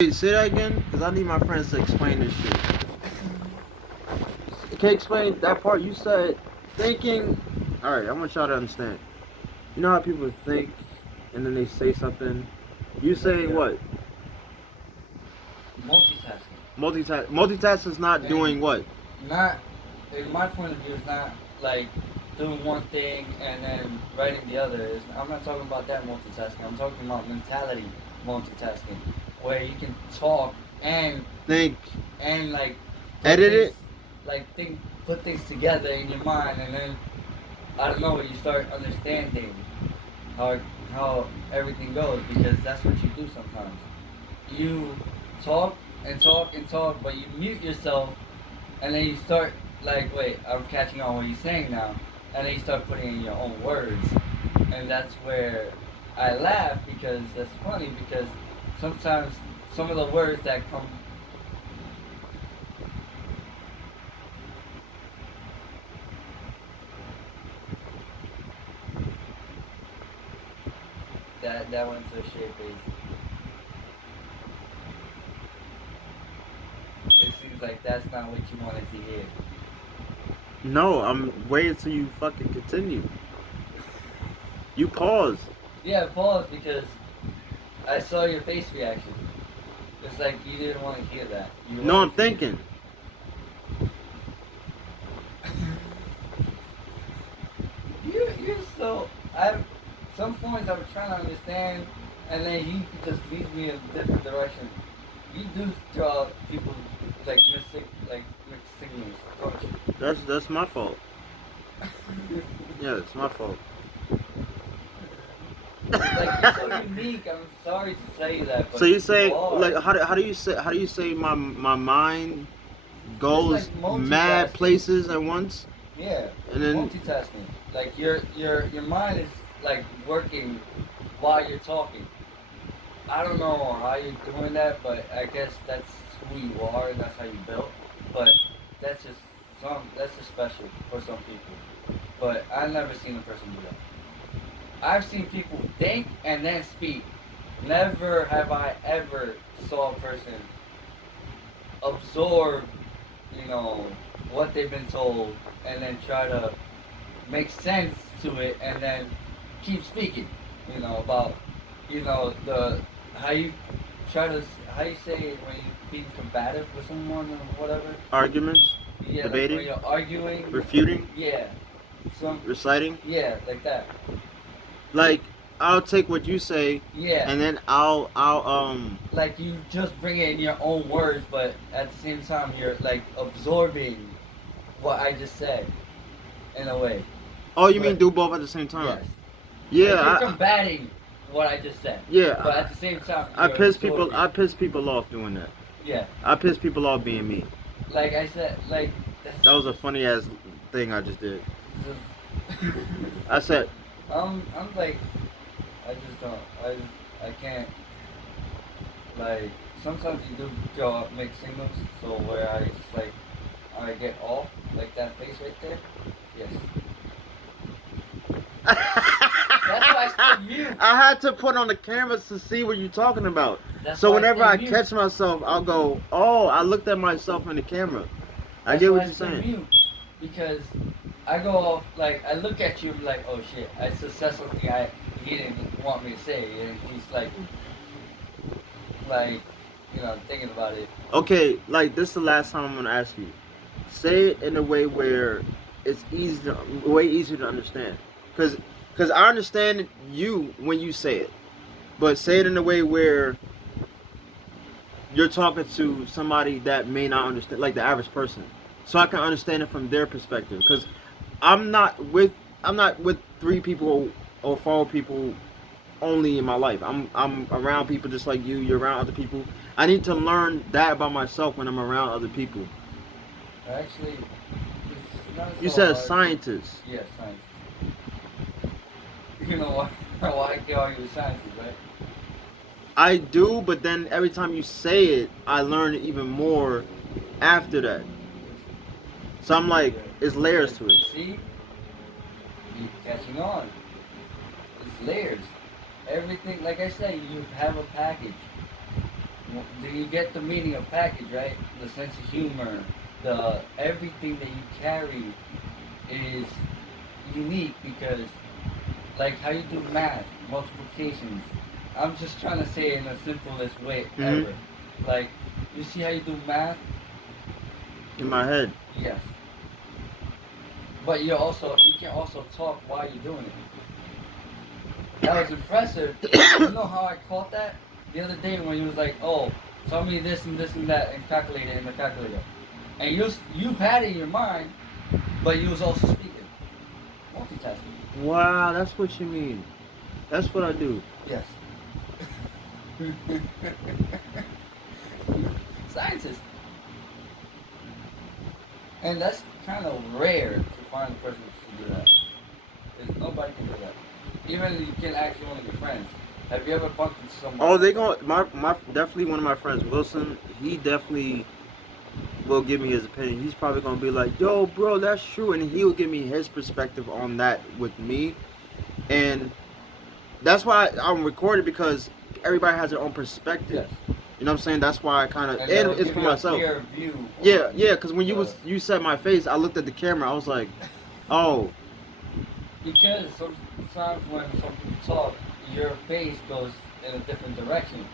Hey, say that again, because I need my friends to explain this shit. Can you explain that part you said? Thinking. Alright, I want y'all to understand. You know how people think and then they say something? You say Yeah. what? Multitasking. Multitask is not And doing what? not, in my point of view, it's not like doing one thing and then writing the other. I'm not talking about that multitasking. I'm talking about mentality multitasking, where you can talk and Think. like put Edit things it? put things together in your mind, and then I don't know, you start understanding how everything goes, because that's what you do sometimes. You talk and talk and talk, but you mute yourself, and then you start like, wait, I'm catching on what he's saying now, and then you start putting in your own words, and that's where I laugh, because that's funny, because sometimes some of the words that come that went to a shit base. It seems like that's not what you wanted to hear. No, I'm waiting till you fucking continue. You pause. Yeah, pause, because I saw your face reaction. It's like you didn't want to hear that. You No, I'm wanted to hear- thinking. You're so. I some points I'm trying to understand, and then he just leads me in a different direction. You do draw people like mixed signals, don't you? That's my fault. Yeah, it's my fault. Like, you're so unique. I'm sorry to say that, but So you say you are. like how do you say my mind It's goes like mad multitasking. places at once Yeah, and then multitasking. Like your mind is like working while you're talking. I don't know how you're doing that, but I guess that's who you are and that's how you built. But that's just special for some people. But I've never seen a person do that. I've seen people think and then speak. Never have I ever saw a person absorb, you know, what they've been told, and then try to make sense to it, and then keep speaking. You know about, the how you how you say it when you being combative with someone or whatever. arguments, Yeah, like when debating, you're arguing. refuting, Yeah, some reciting. yeah, like that. Like I'll take what you say Yeah, and then I'll like you just bring it in your own words, but at the same time you're like absorbing what I just said in a way. oh, you mean But do both at the same time? yes, Yeah, like you're combating what I just said, but yeah. at the same time I you're piss people. absorbing. I piss people off doing that. Yeah, I piss people off being me. like I said, like that's. That was a funny ass thing I just did. Just, I said, I'm like, I just don't. I can't. Like sometimes you do draw mixed signals, so where I just like I get off like that face right there. Yes. That's why I still mute. I had to put on the cameras to see what you're talking about. That's So why whenever I I still catch mute. myself, I'll go, "Oh, I looked at myself in the camera." I That's get why what I you're still saying. mute, because I go off like I look at you and be like, oh shit, I just said something he didn't want me to say, and he's like thinking about it. Okay, like this is the last time I'm gonna ask you. Say it in a way where it's way easier to understand. Cause I understand you when you say it, but say it in a way where you're talking to somebody that may not understand, like the average person, so I can understand it from their perspective. Because I'm not with I'm not with three people or four people only in my life. I'm around people just like you. You're around other people. I need to learn that about myself when I'm around other people. Actually, it's not You so said a hard. scientist. Yeah, science. You know why? Why I can argue with sciences, right? I do, but then every time you say it, I learn it even more after that. So I'm like, Yeah. it's layers to You it. see, you catching on. It's layers. Everything, like I said, you have a package. Do you get the meaning of package, right? The sense of humor, the everything that you carry is unique because, like how you do math, multiplications. I'm just trying to say it in the simplest way Mhm. ever. Like, you see how you do math? In my head. Yes. But you can also talk while you're doing it. That was impressive. You know how I caught that the other day when he was like, "Oh, tell me this and this and that and calculate it in the calculator," and you had it in your mind, but you was also speaking, multitasking. Wow, that's what you mean. That's what I do. Yes. Scientists. And that's kind of rare to find a person to do that. Because nobody can do that. Even if you can actually one of your friends. Have you ever bumped into someone? Oh, they going my definitely one of my friends, Wilson. He definitely will give me his opinion. He's probably gonna be like, "Yo, bro, that's true," and he'll give me his perspective on that with me, and that's why I'm recorded because everybody has their own perspective. Yes. You know what I'm saying? That's why I kind of, And and that'll it's give for you a myself. clear view Yeah, on yeah. Because when the- you said my face, I looked at the camera. I was like, "Oh, Because sometimes when some people talk, your face goes in a different direction.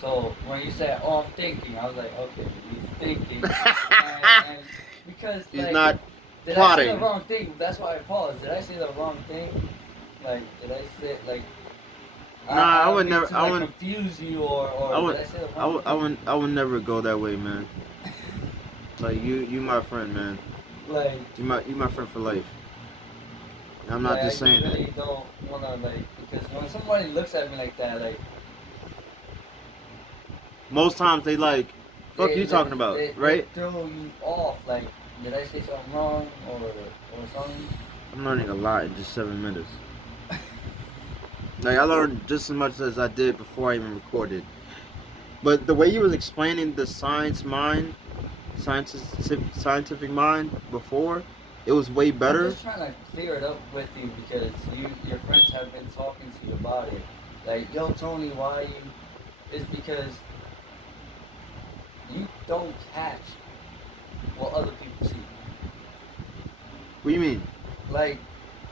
So when you said, "Oh, I'm thinking," I was like, "Okay, he's thinking," and because he's like, not did I say plotting." the wrong thing? That's why I paused. Did I say the wrong thing? Like, did I say like? Nah, I don't would mean never- to, I like, wouldn't- confuse you or I would- did I say the wrong I would never go that way, man. Like you my friend, man. like. You my friend for life. I'm not Like, just saying I that. really don't wanna like because when somebody looks at me like that, like Most times they like, fuck you talking about, right? They throw you off. Like, did I say something wrong or something? I'm learning a lot in just 7 minutes. Like I learned just as much as I did before I even recorded. But the way you was explaining the scientific mind before, it was way I'm better. just trying to clear it up with you because your friends have been talking to you about it. Like, yo, Tony, why you? It's because you don't catch what other people see. What do you mean? Like,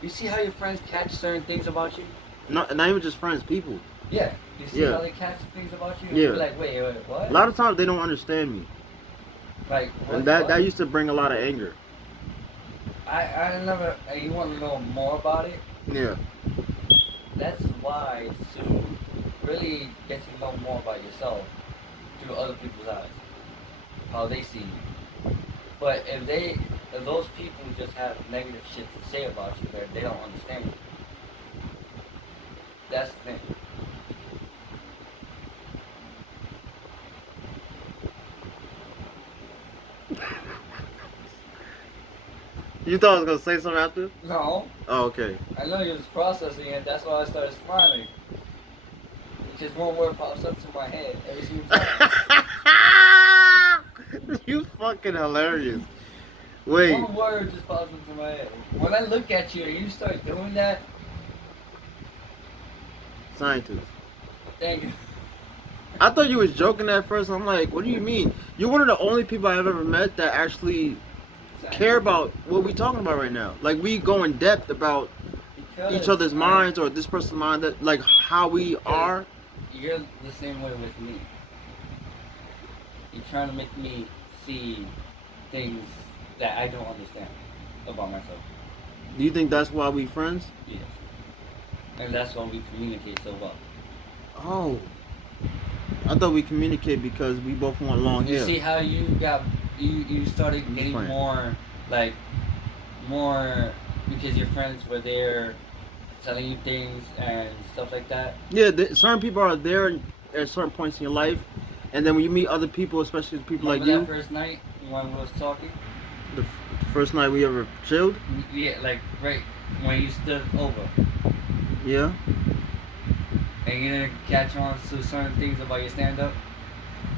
you see how your friends catch certain things about you? Not even just friends, people. Yeah. You see Yeah. how they catch things about you? Yeah. You're like, wait, what? A lot of times they don't understand me, Like, and what? that used to bring a lot of anger. I never. You want to know more about it? Yeah. That's why to really get to know more about yourself through other people's eyes, how they see you. But if those people just have negative shit to say about you, that they don't understand you. That's the thing. You thought I was gonna say something after? No, Oh, okay. I know you was processing it. That's why I started smiling. Just one word pops up to my head every single time. You fucking hilarious. Wait. One word just pops into my head. When I look at you and you start doing that, Scientist. thank you. I thought you was joking at first. I'm like, what do you mean? You're one of the only people I've ever met that actually care about what we talking about right now. Like we go in depth about Because each other's minds or this person's mind, that like how we are. You're the same way with me. You're trying to make me see things that I don't understand about myself. Do you think that's why we friends? Yes. And that's why we communicate so well. Oh. I thought we communicate because we both want long You hair. see how you started I'm getting playing. more because your friends were there telling you things and stuff like that. Yeah, certain people are there at certain points in your life, and then when you meet other people, especially people like Remember you, that first night when we was talking? the first night we ever chilled. Yeah, like right when you stood over. Yeah. And you didn't catch on to certain things about your stand up?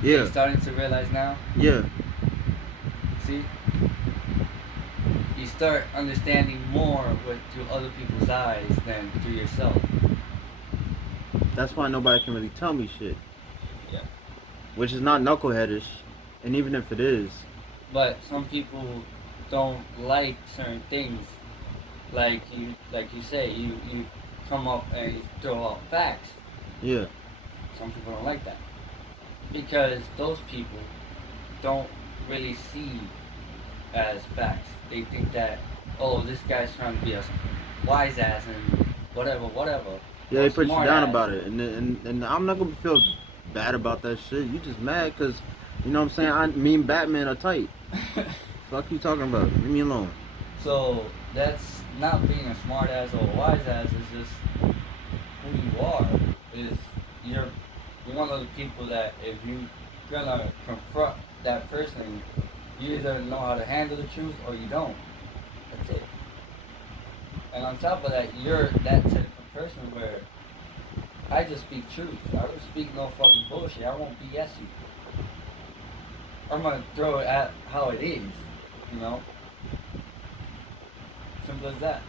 Yeah. You're starting to realize now? Yeah. See? You start understanding more with through other people's eyes than through yourself. That's why nobody can really tell me shit. Yeah. which is not knuckleheadish, and even if it is, But some people don't like certain things. Like you say, you come up and you throw out facts. yeah, Some people don't like that because those people don't really see as facts. They think that, oh, this guy's trying to be a wise ass and whatever. yeah, Or they put you smart down ass. about it, and I'm not gonna feel bad about that shit. You just mad because, you know what I'm saying? Me and Batman are tight. Fuck you talking about? Leave me alone. So that's not being a smart ass or a wise ass. It's just who you are. Is you're one of the people that if you gonna confront that person, you either know how to handle the truth or you don't. That's it. And on top of that, you're that type of person where I just speak truth. I don't speak no fucking bullshit. I won't BS you. I'm gonna throw it at how it is, you know? Simple as that.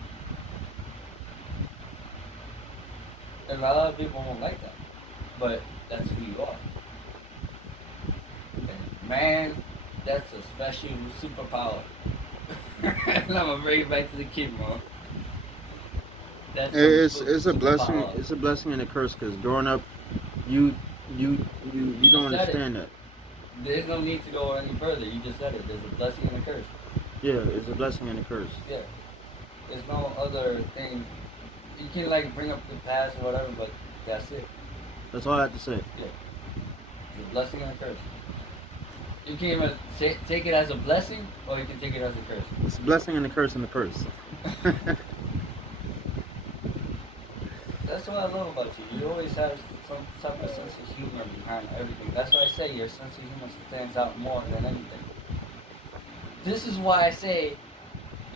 And a lot of people won't like that. But that's who you are. And man, that's a special superpower. And I'm gonna bring it back to the kid, man. That's It's a blessing. superpower. It's a blessing and a curse because growing up, you don't said understand that. There's no need to go any further. You just said it. There's a blessing and a curse. Yeah, it's a blessing and a curse. Yeah. There's no other thing. You can like bring up the past or whatever, but that's it. That's all I have to say. It's a blessing and a curse. You can either take it as a blessing or you can take it as a curse. It's a blessing and a curse and a curse. That's what I love about you. You always have some type of sense of humor behind everything. That's why I say your sense of humor stands out more than anything. This is why I say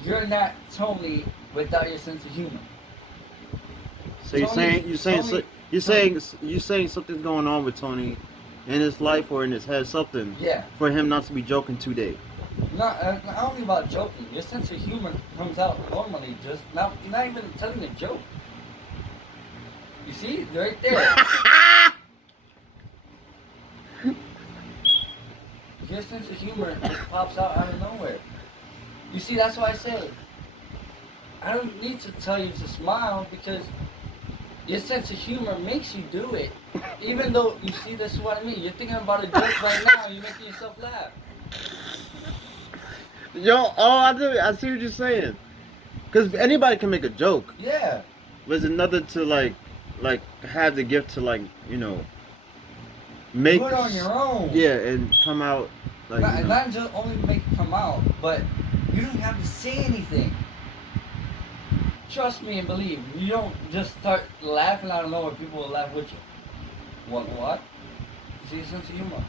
you're not Tony without your sense of humor. So you're saying something's going on with Tony in his life or in his head, something Yeah. for him not to be joking today. Not only about joking. Your sense of humor comes out normally. Just not even telling a joke. You see, right there. Your sense of humor just pops out of nowhere. You see, that's why I say I don't need to tell you to smile because your sense of humor makes you do it. Even though you see, this is what I mean. You're thinking about a joke right now, and you're making yourself laugh. Yo, I see what you're saying. Cause anybody can make a joke. Yeah. But it's another to like have the gift to make Do it on your own. Yeah, and come out like Not just only make it come out, but you don't have to say anything. Trust me and believe. You don't just start laughing out of nowhere. People will laugh with you. What? You see a sense of humor.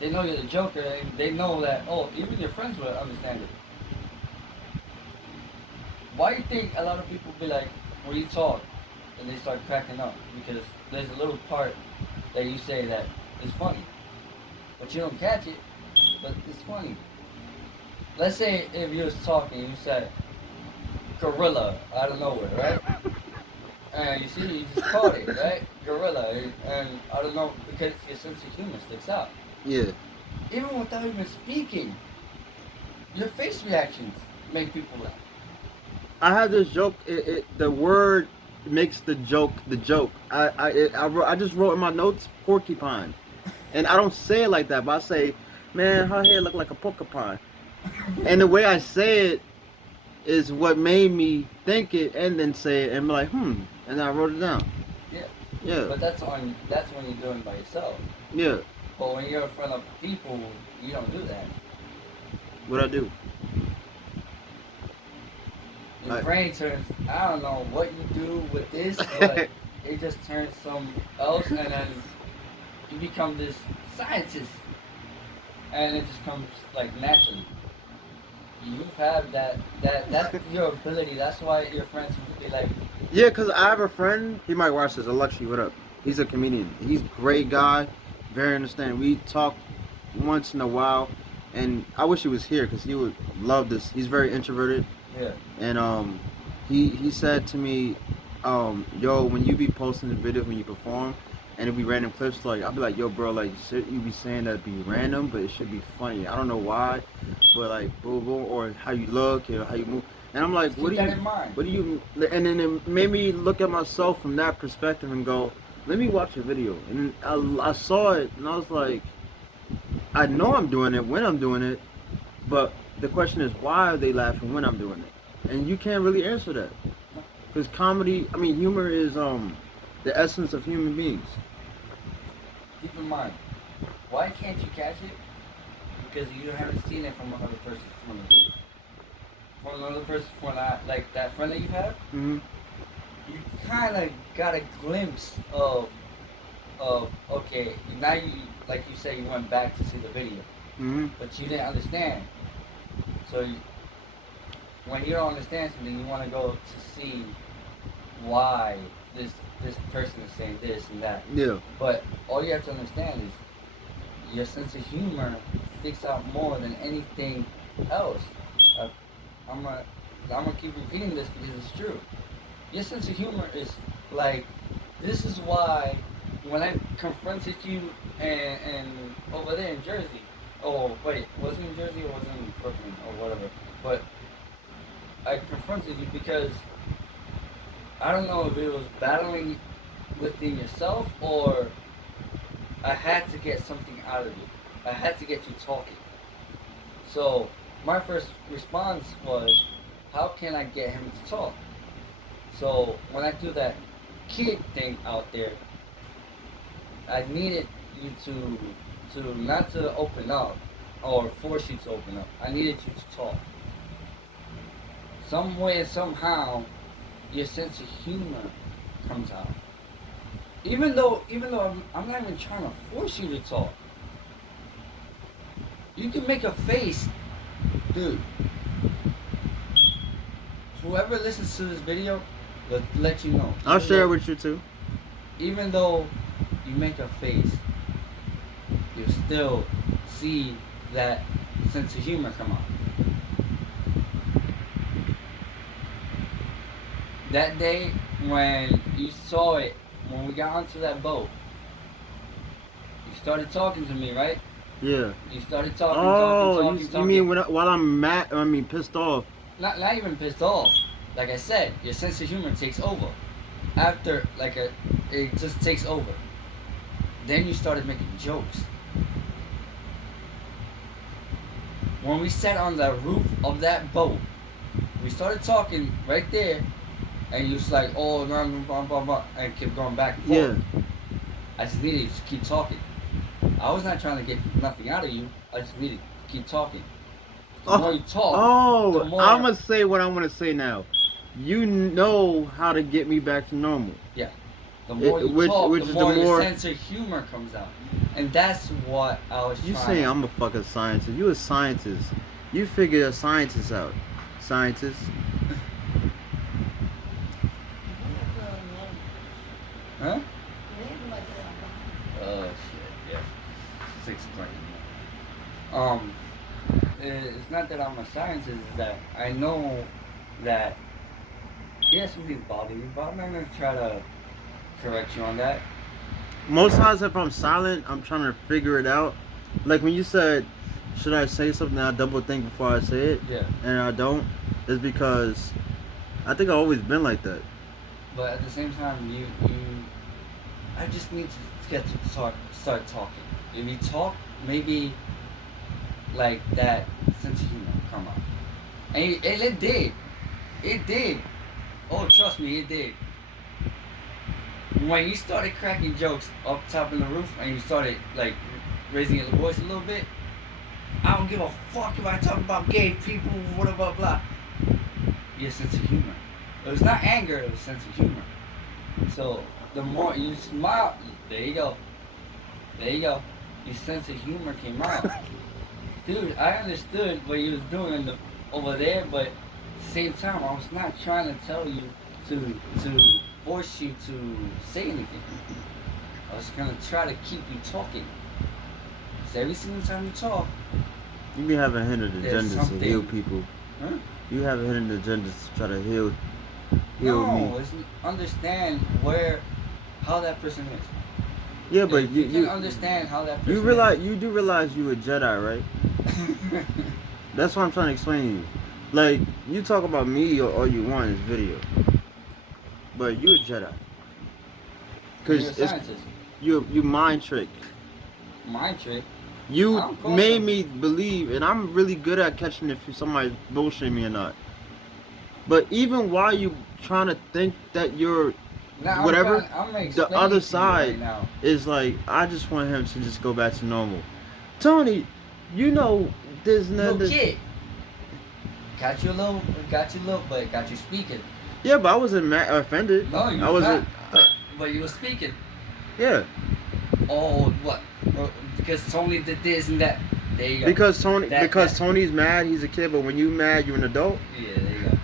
They know you're the joker, and they know that. Oh, even your friends will understand it. Why do you think a lot of people be like when you talk and they start cracking up? Because there's a little part that you say that is funny, but you don't catch it. But it's funny. Let's say if you was talking, you said gorilla out of nowhere, right? And you see, you just caught it, right? Gorilla, and I don't know, because your sense of humor sticks out. Yeah. Even without even speaking, your face reactions make people laugh. I have this joke. The word makes the joke the joke. I just wrote in my notes porcupine, and I don't say it like that, but I say, man, her head look like a porcupine, and the way I say it is what made me think it and then say it and be like, and I wrote it down. Yeah. Yeah. But that's when you're doing it by yourself. Yeah. But when you're in front of people, you don't do that. What I do? Your brain turns, I don't know what you do with this, but it just turns some else, and then you become this scientist, and it just comes like naturally. You have that's your ability. That's why your friends would be like, Yeah, because I have a friend, he might watch this, Alexi, what up? He's a comedian. He's a great guy, very understanding. We talk once in a while, and I wish he was here because he would love this. He's very introverted. yeah, And he said to me, yo, when you be posting the videos when you perform, and it'd be random clips. Like I'll be like, yo, bro, like you be saying that be random, but it should be funny. I don't know why, but like boom, boom, or how you look, or how you move. And I'm like, Keep that in mind. what do you? And then it made me look at myself from that perspective and go, let me watch a video. And I saw it, and I was like, I know I'm doing it when I'm doing it, but the question is, why are they laughing when I'm doing it? And you can't really answer that, because comedy, I mean, humor is the essence of human beings. Keep in mind, why can't you catch it? Because you haven't seen it from another person's point of view. From another person's point of view, like that friend that you have, Mm-hmm. you kind of got a glimpse of okay, now you, like you say, you went back to see the video, Mm-hmm. but you didn't understand. So when you don't understand something, you want to go to see why this person is saying this and that. Yeah. But all you have to understand is your sense of humor sticks out more than anything else. I'm gonna keep repeating this because it's true. Your sense of humor is like, this is why when I confronted you and over there in Jersey, oh wait, was it in Jersey or was it in Brooklyn or whatever? But I confronted you because I don't know if it was battling within yourself or I had to get something out of you. I had to get you talking. So my first response was, how can I get him to talk? So when I do that kid thing out there, I needed you to not to open up or force you to open up. I needed you to talk. Some way, somehow, your sense of humor comes out. Even though I'm not even trying to force you to talk. You can make a face, dude. Whoever listens to this video, let you know. I'll share it with you too. Even though you make a face, you still see that sense of humor come out. That day when you saw it, when we got onto that boat, you started talking to me, right? Yeah. You started talking, Oh, talking. you mean while I'm mad? I mean pissed off. Not even pissed off. Like I said, your sense of humor takes over. After it just takes over. Then you started making jokes. When we sat on the roof of that boat, we started talking right there, and you was like, oh, blah, blah, blah, blah, and kept going back and forth. Yeah. I just needed you to keep talking. I was not trying to get nothing out of you. I just needed to keep talking. The more you talk, the more... I'm going to say what I want to say now. You know how to get me back to normal. Yeah. The more you talk, the more your sense of humor comes out. And that's what I was trying. You saying I'm a fucking scientist. You a scientist. You figure a scientist out. Scientist. Huh? Oh shit, yeah. 6 o'clock. It's not that I'm a scientist, it's that I know that something's bothering you, but I'm not gonna try to correct you on that. Most times if I'm silent, I'm trying to figure it out. Like when you said, should I say something, I double think before I say it. Yeah. And I don't. It's because I think I've always been like that. But at the same time, I just need to get to start talking. If you talk, maybe like that sense of humor come out. And it did. It did. Oh, trust me, it did. When you started cracking jokes up top of the roof and you started like raising your voice a little bit, I don't give a fuck if I talk about gay people, blah blah blah. Your sense of humor. It was not anger, it was sense of humor. So the more you smile, there you go. There you go. Your sense of humor came out. Dude, I understood what you was doing over there, but at the same time, I was not trying to tell you to force you to say anything. I was gonna try to keep you talking. Because every single time you talk, you be having hidden agendas to heal people. Huh? You have hidden agendas to try to heal no, me. it's understand how that person is. Yeah, but If you can understand how that person you do realize you a Jedi, right? That's what I'm trying to explain to you. Like, you talk about me all you want in this video, but you a Jedi. You're a Cause it's scientist. you mind trick. Mind trick. I You don't call made them. me believe, and I'm really good at catching if somebody's bullshitting me or not. But even while you trying to think that you're Now whatever, I'm the explaining other to you side right now. is like, I just want him to just go back to normal. Tony, you know there's Little nothing. kid. Got you a little, but got you speaking. Yeah, but I wasn't offended. No, you I was wasn't. not. But you were speaking. Yeah, Oh, what? Because Tony did this and that. There you go. because That- Tony's mad. He's a kid, but when you mad, you're an adult. Yeah, there you go.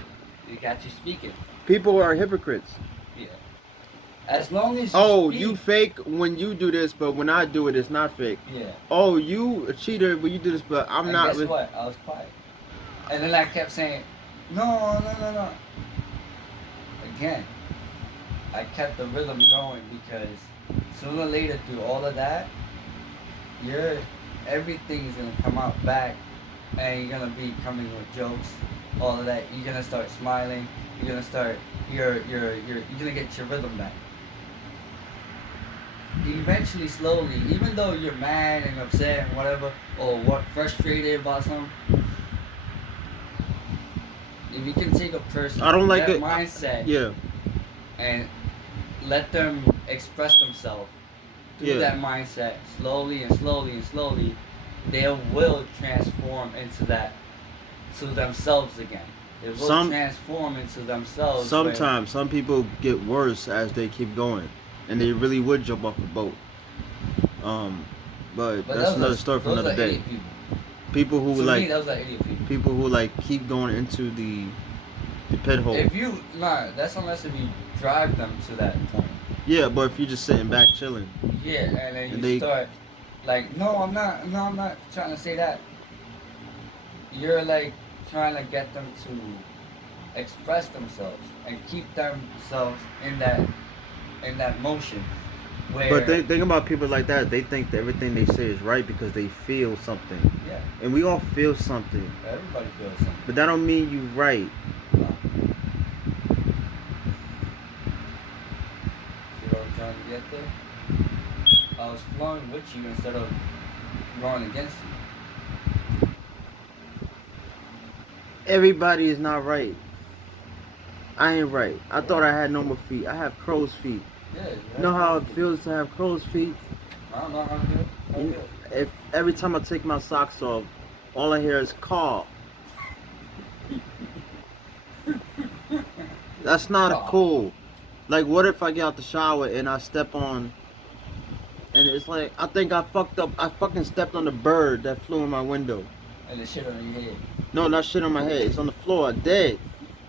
You got you speaking. People are hypocrites. Yeah. As long as you Oh, speak. you fake when you do this, but when I do it, it's not fake. Yeah. Oh, you a cheater when you do this, but I'm And not. guess what? I was quiet. And then I kept saying, no. Again, I kept the rhythm going because sooner or later through all of that, everything's gonna come out back, and you're gonna be coming with jokes, all of that. You're gonna start smiling. You're gonna start. You're gonna get your rhythm back. Eventually, slowly, even though you're mad and upset and whatever, or what frustrated about something, if you can take a person I don't like that it. mindset Yeah, and let them express themselves through Yeah. that mindset slowly and slowly and slowly, they will transform into that to themselves again. They will Some- transform into themselves. where- sometimes some people get worse as they keep going, and they really would jump off a boat. But But that's those another are- story for those another are day. idiot people. People who To like me, those are idiot people. people who like keep going into the pit hole. If you that's unless if you drive them to that point. Yeah, but if you're just sitting back chilling, Yeah, and then you And they- start like, no, I'm not trying to say that. You're like trying to get them to express themselves and keep themselves in that motion. Where but think about people like that. They think that everything they say is right because they feel something, yeah, and we all feel something. everybody feels something. But that don't mean you right. No. See what I'm trying to get there? I was flowing with you instead of going against you. Everybody is not right. I ain't right. I thought I had normal feet. I have crow's feet. Yeah. You know how it feels to have crow's feet? I don't know how to do it. How to do You- it. If every time I take my socks off, all I hear is call. That's not Caw. cool. Like, what if I get out the shower and I step on, and it's like I think I fucked up. I fucking stepped on the bird that flew in my window. And the shit on your head. No, not shit on my head. It's on the floor, dead.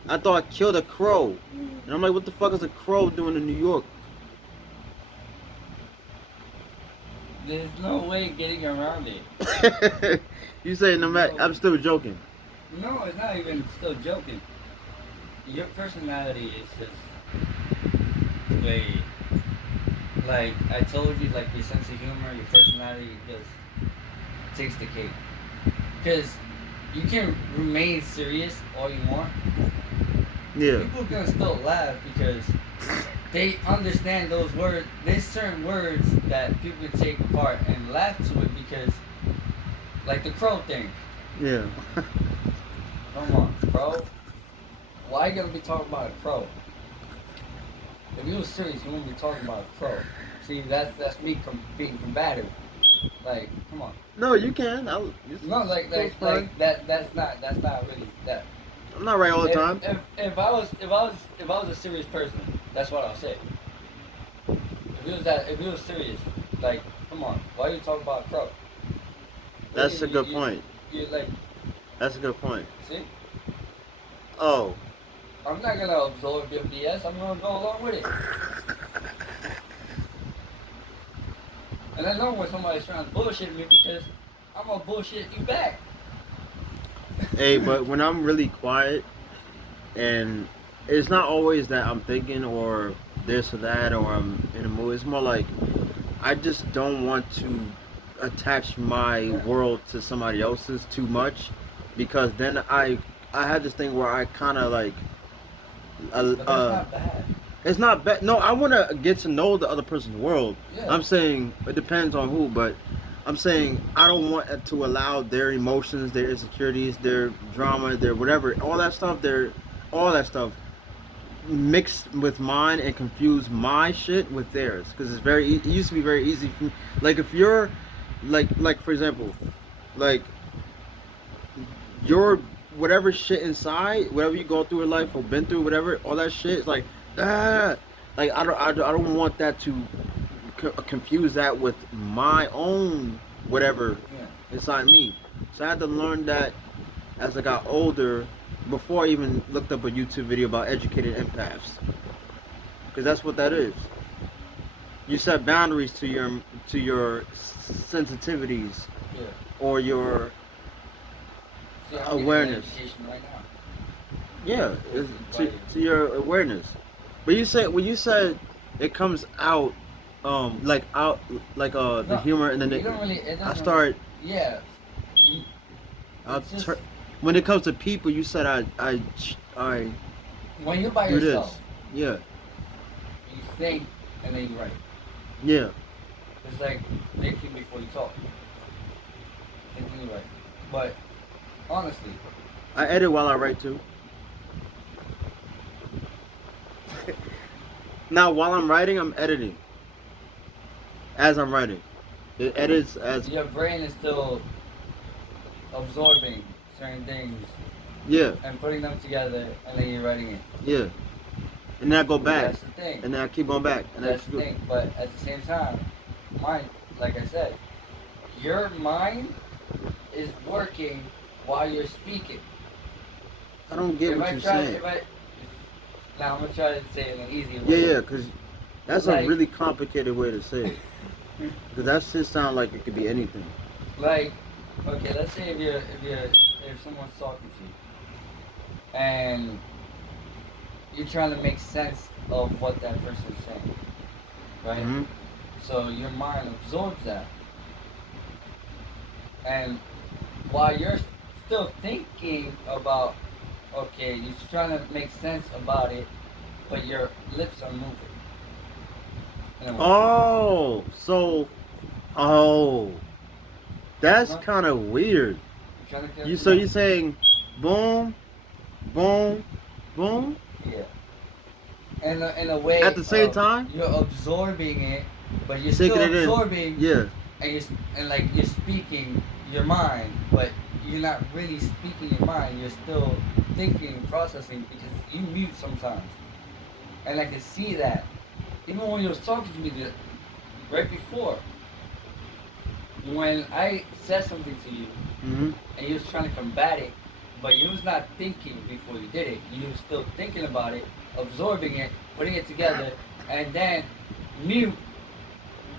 I thought I killed a crow, and I'm like, what the fuck is a crow doing in New York? There's no way getting around it. You say no matter? I'm still joking. No, it's not even still joking. Your personality is just way, like I told you, like your sense of humor, your personality just takes the cake. Because you can remain serious all you want. Yeah. People are gonna still laugh because they understand those words. There's certain words that people can take apart and laugh to it because, like the crow thing. Yeah. Come on, crow. Why you gonna be talking about a crow? If you was serious, you wouldn't be talking about a crow. See, that's me being combative. Like, come on. No, you can. No, like that's not really that. I'm not right all the time. If I was a serious person, that's what I'll say. If you was serious, like, come on, why are you talking about a crow? That's a good point. You like, That's a good point. see, Oh. I'm not gonna absorb your BS. I'm gonna go along with it. And I know when somebody's trying to bullshit me because I'm gonna bullshit you back. Hey, but when I'm really quiet, and it's not always that I'm thinking or this or that or I'm in a mood. It's more like I just don't want to attach my world to somebody else's too much, because then I had this thing where I kind of like But that's not bad. it's not bad. No, I want to get to know the other person's world. Yeah. I'm saying it depends on who, but I'm saying I don't want to allow their emotions, their insecurities, their drama, their whatever, all that stuff mixed with mine and confuse my shit with theirs, because it used to be very easy for me. Like if you're like for example, like your whatever shit inside, whatever you go through in life or been through, whatever, all that shit is like like I don't want that to confuse that with my own whatever Yeah. inside me. So I had to learn that as I got older, before I even looked up a YouTube video about educated empaths, because that's what that is. You set boundaries to your sensitivities Yeah. or your See, I'm getting an awareness. education right now. Yeah, to your awareness. But you said when you said it comes out, like out like the No, humor, and then you don't really. It I doesn't- start. Yeah. You- I'll it's just- tur- when it comes to people, you said I when you're by do yourself, this. Yeah, you think and then you write. yeah. It's like thinking before you talk. Thinking you write. But honestly, I edit while I write too. Now while I'm writing, I'm editing. As I'm writing, it edits as your brain is still absorbing certain things yeah, and putting them together, and then you're writing it. yeah. And then I go back, That's the thing. and then I keep on back, and That's the thing. But at the same time, mine, like I said, your mind is working while you're speaking. I don't get what you're saying. Now I'm gonna try to say it in an easy Yeah, way. yeah, because that's a Like- really complicated way to say it. Because that shit sound like it could be anything. Like, okay, let's say if someone's talking to you, and you're trying to make sense of what that person's saying, right? Hmm. So your mind absorbs that, and while you're still thinking about, okay, you're trying to make sense about it, but your lips are moving. In a way. Oh, that's Huh? kind of weird. You're trying to So you're saying, boom, boom, boom. Yeah. And in a way, At the same of time? you're absorbing it, but you're Taking still it in. absorbing, Yeah. and like you're speaking your mind, but you're not really speaking your mind. You're still thinking, processing, because you mute sometimes, and I can see that. Even when you was talking to me right before, when I said something to you, Hmm. and you was trying to combat it, but you was not thinking before you did it. You was still thinking about it, absorbing it, putting it together, and then mute,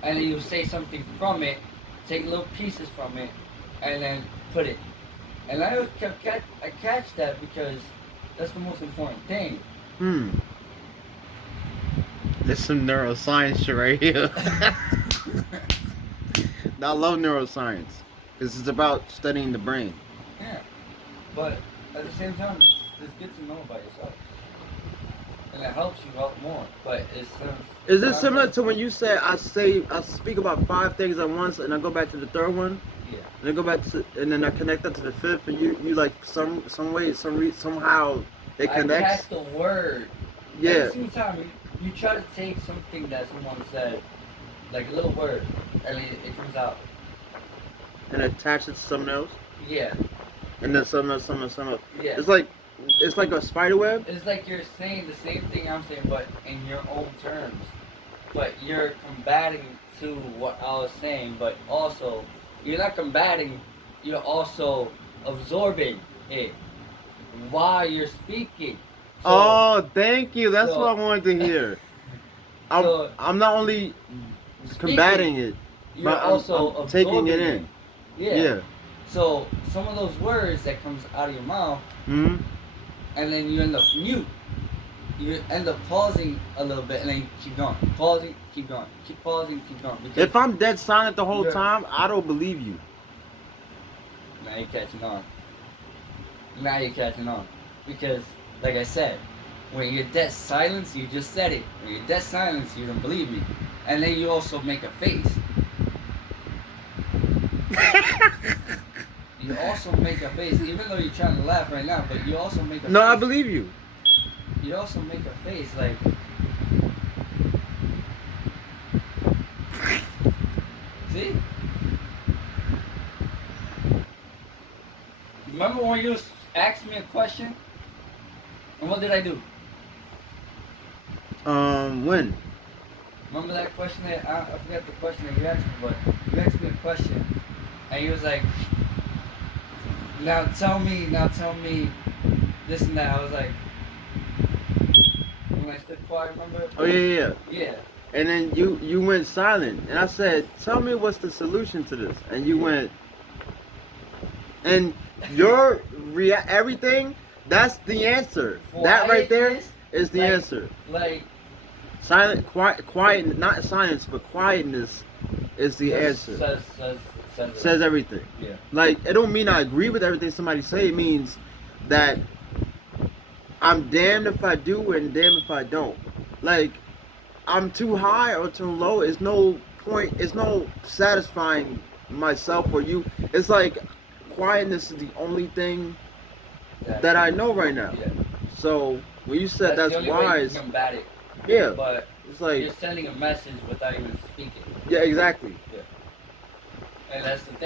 and then you say something from it, take little pieces from it, and then put it. And I catch that because that's the most important thing. Hmm. There's some neuroscience shit right here. I love neuroscience because it's about studying the brain. Yeah, but at the same time, it's good to know about yourself, and it helps you out more. But it's Is it similar to when you say I speak about 5 things at once and I go back to the third one Yeah. and I go back to and then I connect that to the fifth, and you like somehow it I connects? catch the word. Yeah. At the same time, you try to take something that someone said, like a little word, and it comes out. And attach it to something else, Yeah, and then something else. yeah. It's like a spider web. It's like you're saying the same thing I'm saying, but in your own terms. But you're combating to what I was saying, but also, you're not combating, you're also absorbing it while you're speaking. So- Oh, thank you. That's so- what I wanted to hear. So- I'm not only speaking, combating it, you're but also I'm taking it absorbing in. Yeah. Yeah. So some of those words that comes out of your mouth, Hmm. and then you end up mute. you end up pausing a little bit and then you keep going. Pausing, keep going. Keep pausing, keep going. Because If I'm dead silent the whole You're- time, I don't believe you. now you're catching on. Now you're catching on. Because, like I said, when you're dead silence, you just said it. When you're dead silence, you don't believe me. And then you also make a face. You also make a face, even though you're trying to laugh right now, but you also make a No, face. I believe you. You also make a face like. See? Remember when you asked me a question? And what did I do? When? Remember that question that I forgot the question that you asked me, but you asked me a question, and he was like, now tell me this and that. I was like, when I stood quiet, remember? Oh yeah. Yeah. And then you went silent, and I said, "Tell me what's the solution to this?" And you went, and your everything. That's the answer. That right there Quietness, is the like- answer. Like Silent, quiet, not silence, but quietness is the answer. says Everything. yeah. Like, it don't mean I agree with everything somebody say. It means that I'm damned if I do and damned if I don't. Like, I'm too high or too low. It's no point. It's no satisfying myself or you. It's like quietness is the only thing that I know right now. Yeah. So when you said the that's only way you wise, can combat it. yeah, But it's like, you're sending a message without even speaking. yeah, exactly. And that's the thing.